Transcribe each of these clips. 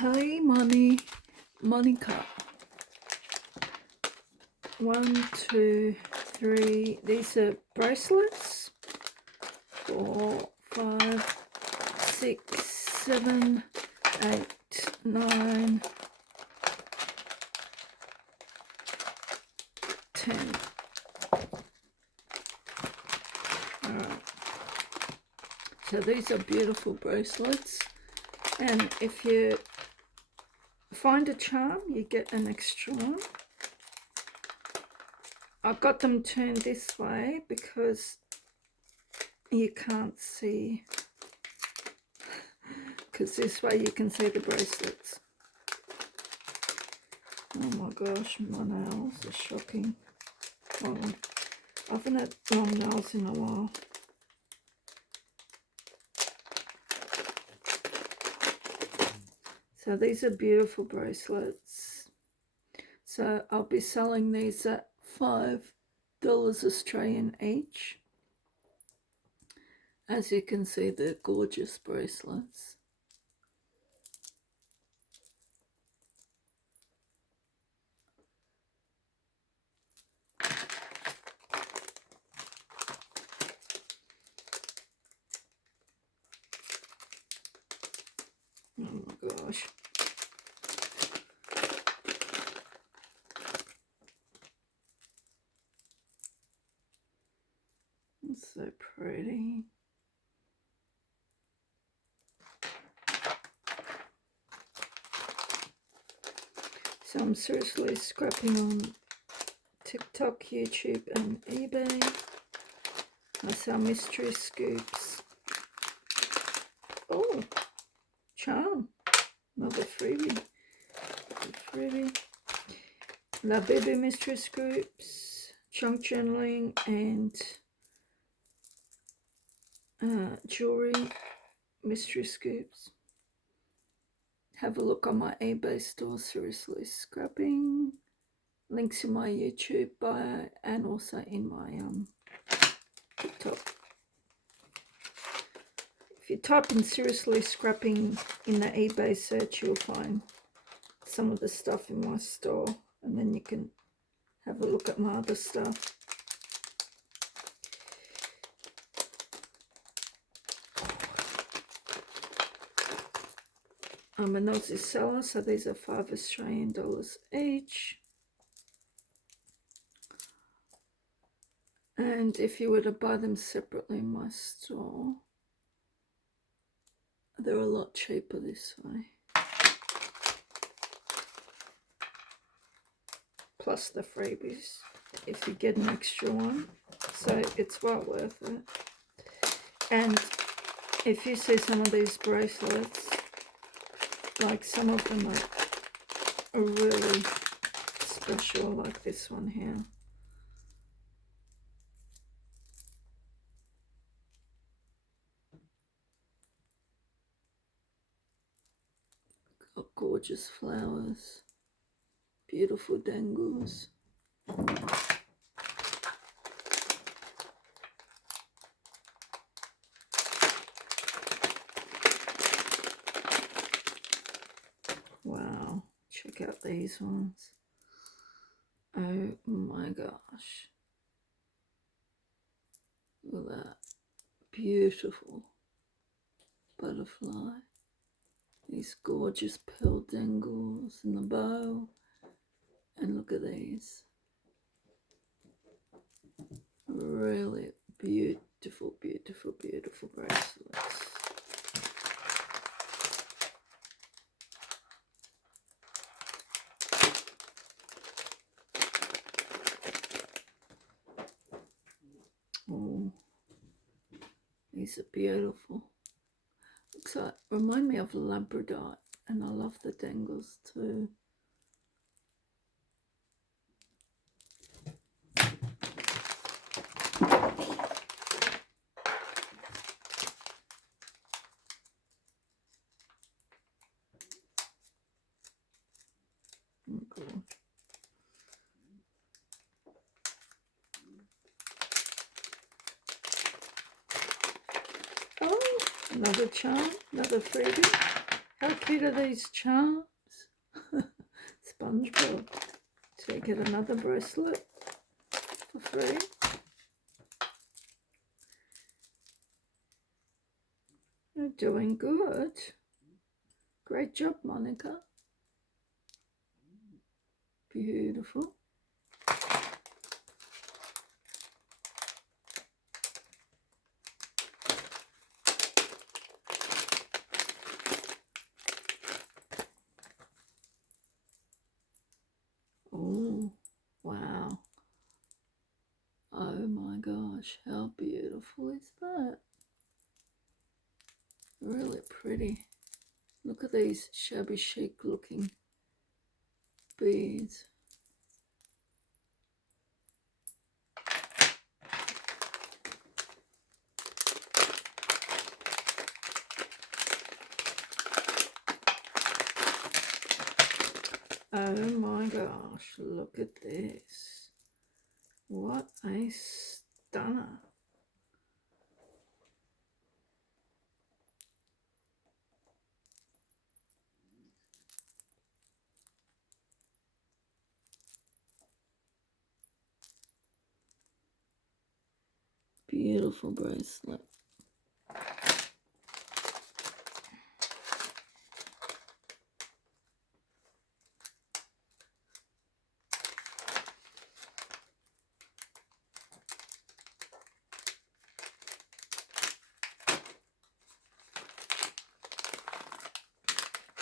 Hey, Monica. 1, 2, 3. These are bracelets. 4, 5, 6, 7, 8, 9, 10. Alright. So these are beautiful bracelets. And if you find a charm, you get an extra one. I've got them turned this way because you can't see, because this way you can see the bracelets. Oh my gosh, my nails are shocking. Well, I haven't had long nails in a while. So these are beautiful bracelets. So I'll be selling these at $5 Australian each. As you can see, they're gorgeous bracelets. Oh my gosh. It's so pretty. So I'm seriously scrapping on TikTok, YouTube and eBay. I sell mystery scoops. Oh, charm. Another freebie. La Baby mystery scoops, chunk journaling and jewelry mystery scoops. Have a look on my eBay store, Seriously Scrapping. Links in my YouTube bio and also in my TikTok. If you type in Seriously Scrapping in the eBay search, you'll find some of the stuff in my store, and then you can have a look at my other stuff. I'm an Aussie seller, so these are $5 Australian each. And if you were to buy them separately in my store, they're a lot cheaper this way. Plus the freebies if you get an extra one. So it's well worth it. And if you see some of these bracelets, like some of them are really special, like this one here. Got gorgeous flowers, beautiful dangles. Wow, check out these ones. Oh my gosh. Look at that. Beautiful butterfly. These gorgeous pearl dangles in the bow. And look at these. Really beautiful, beautiful, beautiful bracelets. Oh, these are beautiful. Looks like, remind me of Labradorite, and I love the dangles too. Cool. Oh, another charm, another freebie. How cute are these charms? SpongeBob. So you get another bracelet for free. You're doing good. Great job, Monica. Beautiful. Oh, wow. Oh my gosh, how beautiful is that? Really pretty. Look at these shabby chic looking beads. Oh my gosh, look at this. What a stunner. Beautiful bracelet.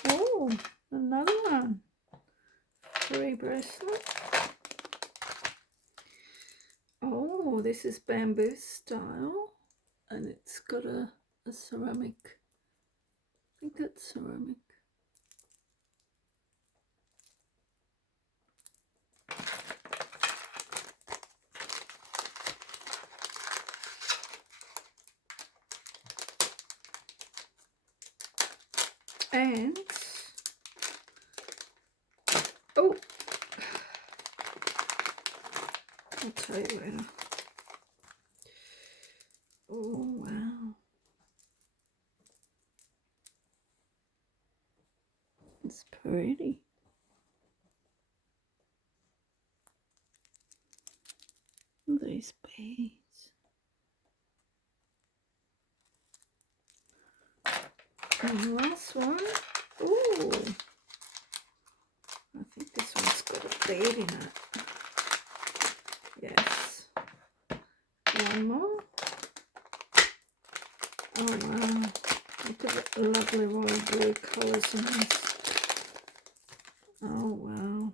Oh, another one. Free bracelet. Oh, this is bamboo style. And it's got a ceramic. I think that's ceramic. And oh, I'll tell you later. Oh wow, it's pretty. These beads. And the last one. Oh, I think this one's got a bead in it. Yes. One more. Oh wow. Look at the lovely royal blue colours in this. Oh wow.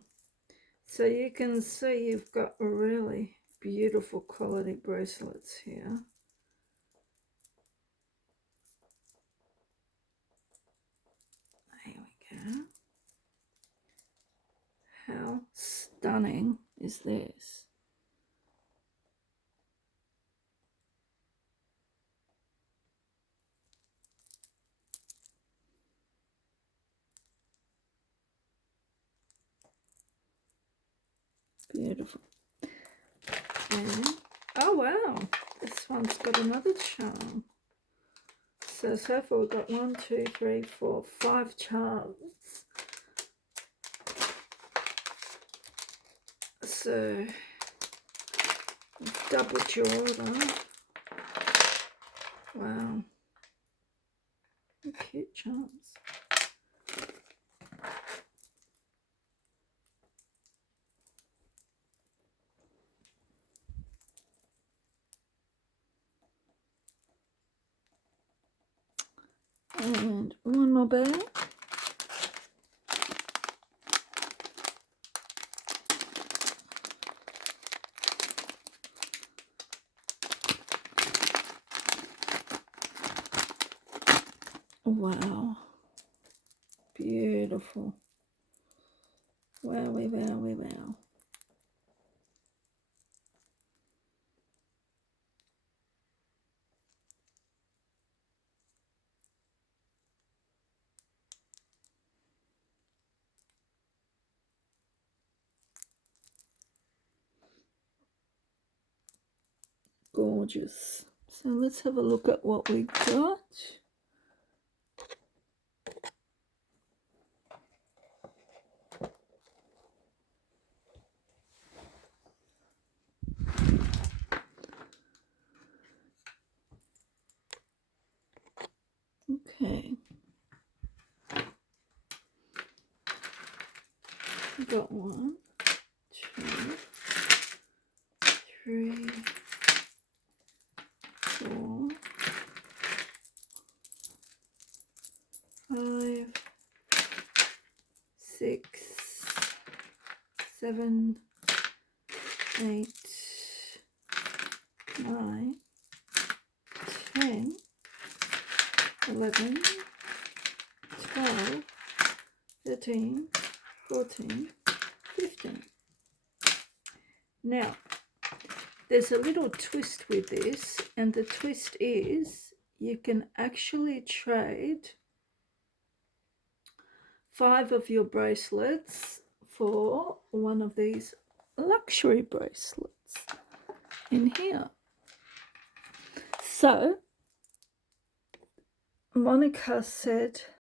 So you can see you've got really beautiful quality bracelets here. There we go. How stunning is this? Beautiful. And oh wow, this one's got another charm. So far we've got 1, 2, 3, 4, 5 charms. So doubled your order. Wow. Cute charms. And one more bag. Wow. Beautiful. Wowie, wowie, wow. Gorgeous. So let's have a look at what we got. Okay. Got 1, 2, 3, 4, 5, 6, 7, 8, 9, 10, 11, 12, 13, 14, 15. Now, there's a little twist with this, and the twist is you can actually trade 5 of your bracelets for one of these luxury bracelets in here. So Monica said